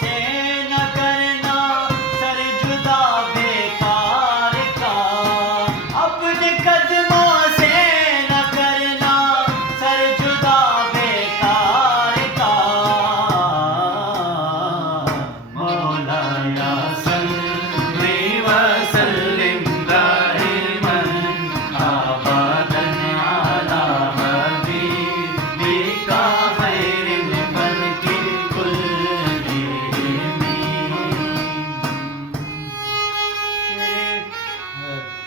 سے نہ کرنا سر جدا بیکار کا، اپنے قدموں سے نہ کرنا سر جدا بیکار کا، مولایا صلی وسلم دائما ابدا علی حبیبک خیر الخلق کلہم۔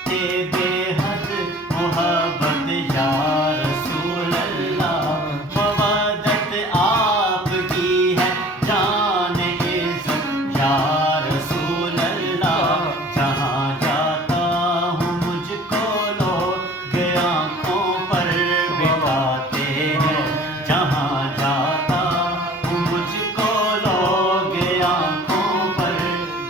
بے حد محبت یا رسول اللہ، مودت آپ کی ہے جان عزت یا رسول اللہ، جہاں جاتا ہوں مجھ کو لوگ آنکھوں پر بٹھاتے ہیں، جہاں جاتا ہوں مجھ کو لوگ آنکھوں پر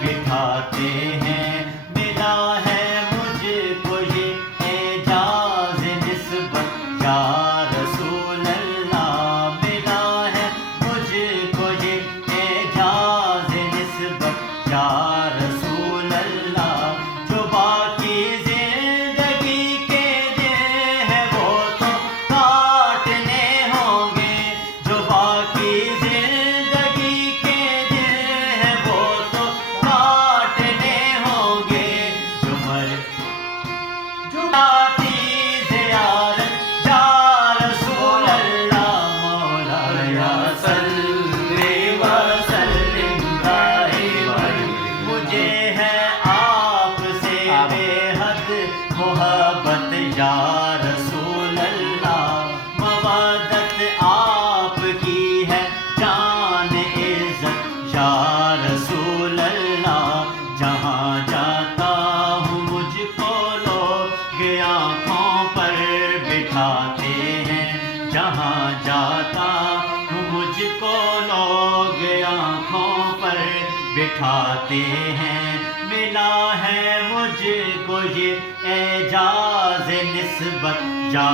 بٹھاتے ہیں، ملا ہے مجھ کو یہ اعجاز نسبت یا رسول اللہ، ملا ہے مجھ کو یہ اعجاز نسبت یا رسول اللہ، جو باقی زندگی کے دن ہیں وہ تو کاٹنے ہوں گے، جو باقی زندگی کے دن ہیں وہ تو کاٹنے ہوں گے، جو آتی زیارت یا رسول اللہ، مولایا صلی وسلم دائما، مجھے ہے آپ سے بے حد محبت یا رسول اللہ، مودت آپ کی ہے جان عزت یا رسول اللہ، جہاں جاتا ہوں مجھ کو لوگ آنکھوں پر بٹھاتے ہیں، جہاں جاتا ہوں مجھ کو لوگ آنکھوں پر بٹھاتے ہیں، ملا ہے مجھ کو یہ اعجاز نسبت یا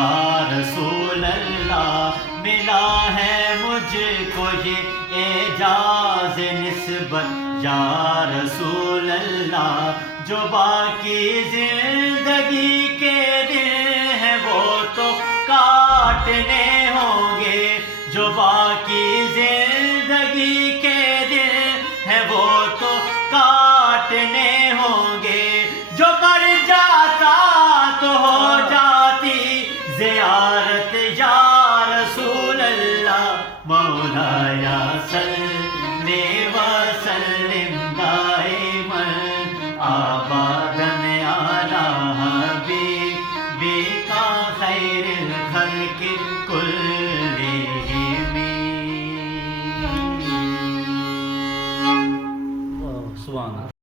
رسول اللہ، ملا ہے مجھ کو یہ اعجاز نسبت یا رسول اللہ، جو باقی زندگی کے دن ہیں وہ تو کاٹنے ہوں گے، جو باقی زندگی کے دن ہیں وہ تو کاٹنے ہوں گے، جو مر جاتا تو ہو جاتی زیارت یا رسول اللہ، مولایا صلی وسلم دائما ابدا علی حبیبک خیر الخلق کلہم۔ سبحان اللہ۔